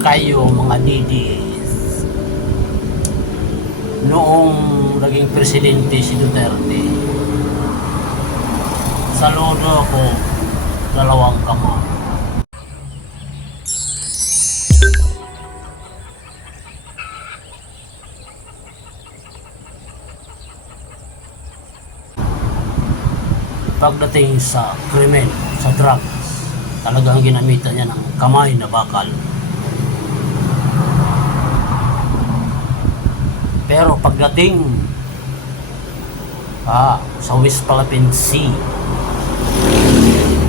kayo mga DDS noong naging presidente si Duterte saludo ko dalawang kamay pagdating sa krimen, sa drugs, talagang ginamitan niya ng kamay na bakal. Pero pagdating ah, sa West Philippine Sea,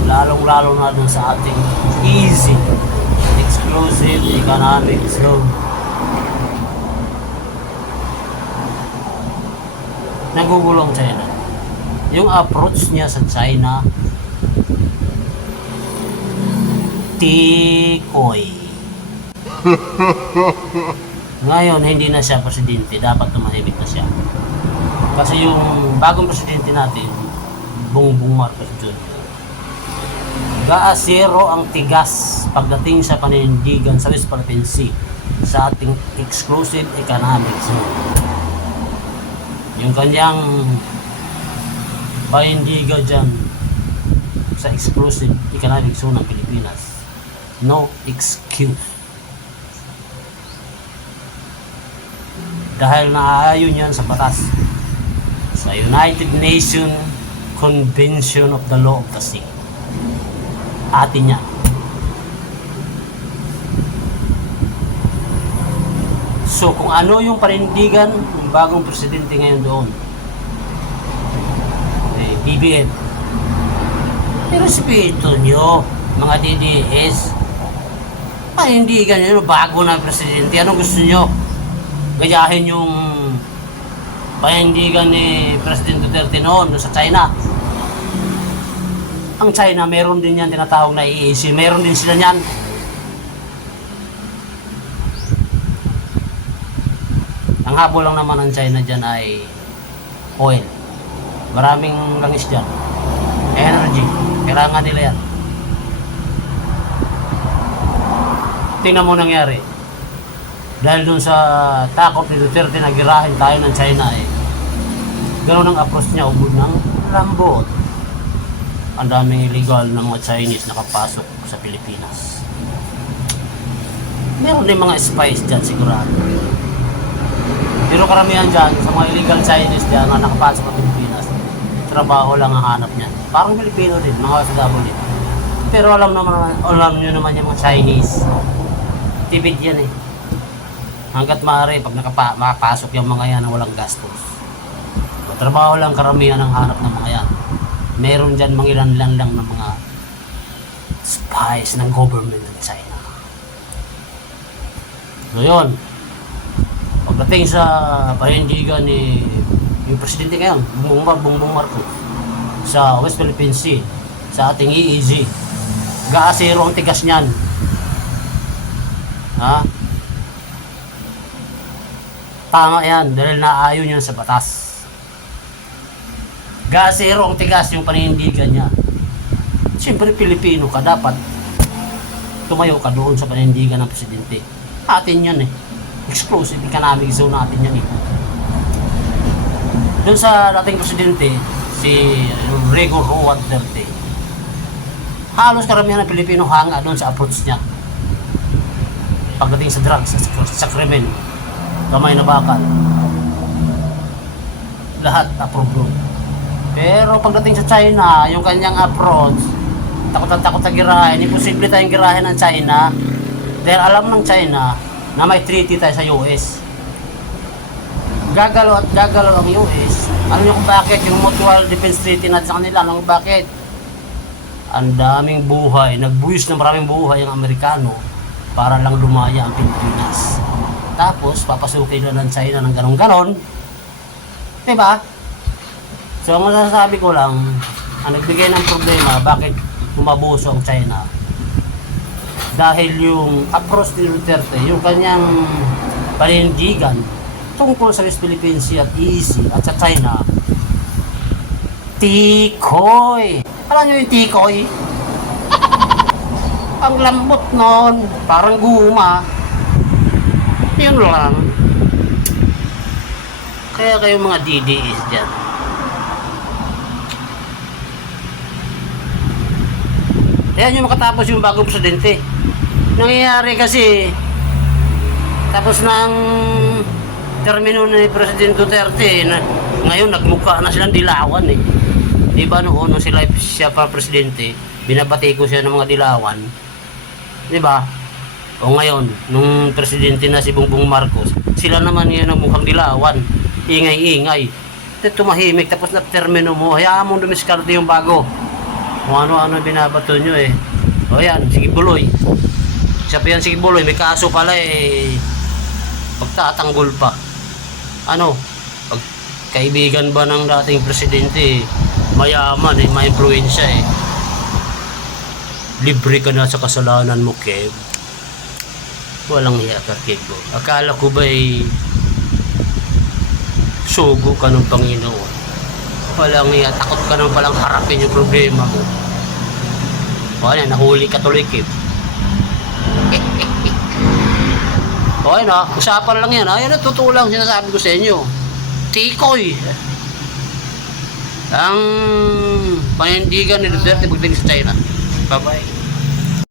lalong-lalo na dun sa ating easy, exclusive economic zone, nagugulong China yung approach niya sa China tikoy ngayon hindi na siya presidente dapat tumahimik na siya kasi yung bagong presidente natin Bongbong Marcos Jr. Gaasero ang tigas pagdating sa panindigan sa West Philippine sa ating exclusive economic zone. Yung kanyang pahindiga dyan sa exclusive economic zone ng Pilipinas. No excuse. Dahil naaayon yan sa batas sa United Nations Convention of the Law of the Sea. Atin yan. So kung ano yung panindigan ng bagong presidente ngayon doon, eh, BBM. Pero respeto nyo, mga DDS. Ay, hindi ganyan, bago na presidente. Anong gusto nyo? Gayahin yung panindigan ni President Duterte noon sa China. Ang China, meron din yan tinatawag na EAC. Meron din sila niyan. Ang habol lang naman ng China dyan ay oil. Maraming langis dyan. Energy. Kailangan nila yan. Tingnan mo nangyari. Dahil dun sa takot ni Duterte na girahin tayo ng China eh. Ganun ang approach niya, ubod ng lambot. Ang daming illegal ng mga Chinese nakapasok sa Pilipinas. Meron din mga spies dyan sigurado. Pero karamihan dyan, sa mga illegal Chinese dyan na nakapasok sa Pilipinas, trabaho lang ang hanap niyan. Parang Pilipino din, mga OFW din. Pero alam naman, alam nyo naman yung mga Chinese, tibid yan eh. Hanggat maaari, pag nakapa, makapasok yung mga yan na walang gastos. Trabaho lang karamihan ang hanap ng mga yan. Meron dyan mga ilan lang lang ng mga spies ng government ng China. So yun, pagdating sa pahindigan ni yung presidente ngayon, Bongbong, Bongbong Marcos, sa West Philippine Sea, sa ating EEZ, gaasero ang tigas niyan. Ha? Tama yan, dahil naayon yan sa batas. Gasero ang tigas yung panindigan niya. Siyempre, Pilipino ka, dapat tumayo ka doon sa panindigan ng presidente. Atin yan eh. Exclusive economic zone natin yan eh. Doon sa dating presidente, si Rego Roa Duterte, halos karamihan ng Pilipino hanga doon sa approach niya. Pagdating sa drugs, sa, sa krimen, kamay na bakal. Lahat approve doon. Pero pagdating sa China, yung kanyang approach, takot ang takot sa girahin, imposible tayong girahin ng China dahil alam ng China na may treaty tayo sa US. Gagalaw at gagalaw ang US. Alam niyo kung bakit yung mutual defense treaty natin sa kanila, alam bakit? Ang daming buhay, nagbuhis ng maraming buhay ang Amerikano para lang lumaya ang Pilipinas. Tapos, papasukin na ng China ng ganon-ganon. Diba? So, ang masasabi ko lang, ang nagbigay ng problema, bakit umabuso ang China? Dahil yung approach ni Duterte, yung kanyang panindigan tungkol sa West Philippine Sea at EEZ at sa China, tikoy! Alam nyo yung tikoy? ang lambot nun, parang guma. Yun lang. Kaya kayo mga DDS dyan. Ayan yung makatapos yung bagong presidente. Nangyayari kasi, tapos ng termino ni President Duterte, na, ngayon nagmukha na silang dilawan eh. Di ba noon nung sila siya pa presidente, binabati ko siya ng mga dilawan. Di ba? O ngayon, nung presidente na si Bongbong Marcos, sila naman yun ang mukhang dilawan. Ingay-ingay. Tumahimik, tapos na termino mo, hayaan mo dumiskarte yung bago. Kung ano-ano binabato nyo eh. O yan, sige buloy. Pa yan, sige buloy, may kaso pala eh. Pagtatanggol pa. Ano? Pag kaibigan ba ng dating presidente, mayaman eh, may influensya eh. Libre ka na sa kasalanan mo, Kev. Walang hiya ka, Kev. Akala ko ba eh, sugo ka ng Panginoon. Walang hiya, takot ka nang palang harapin yung problema mo. Wala, nahuli ka tuloy, Kev. Okay na, usapan lang yan. Ayan na, totoo lang sinasabi ko sa inyo. Tikoy. Ang panindigan ni Duterte pagdating sa China. Bye-bye.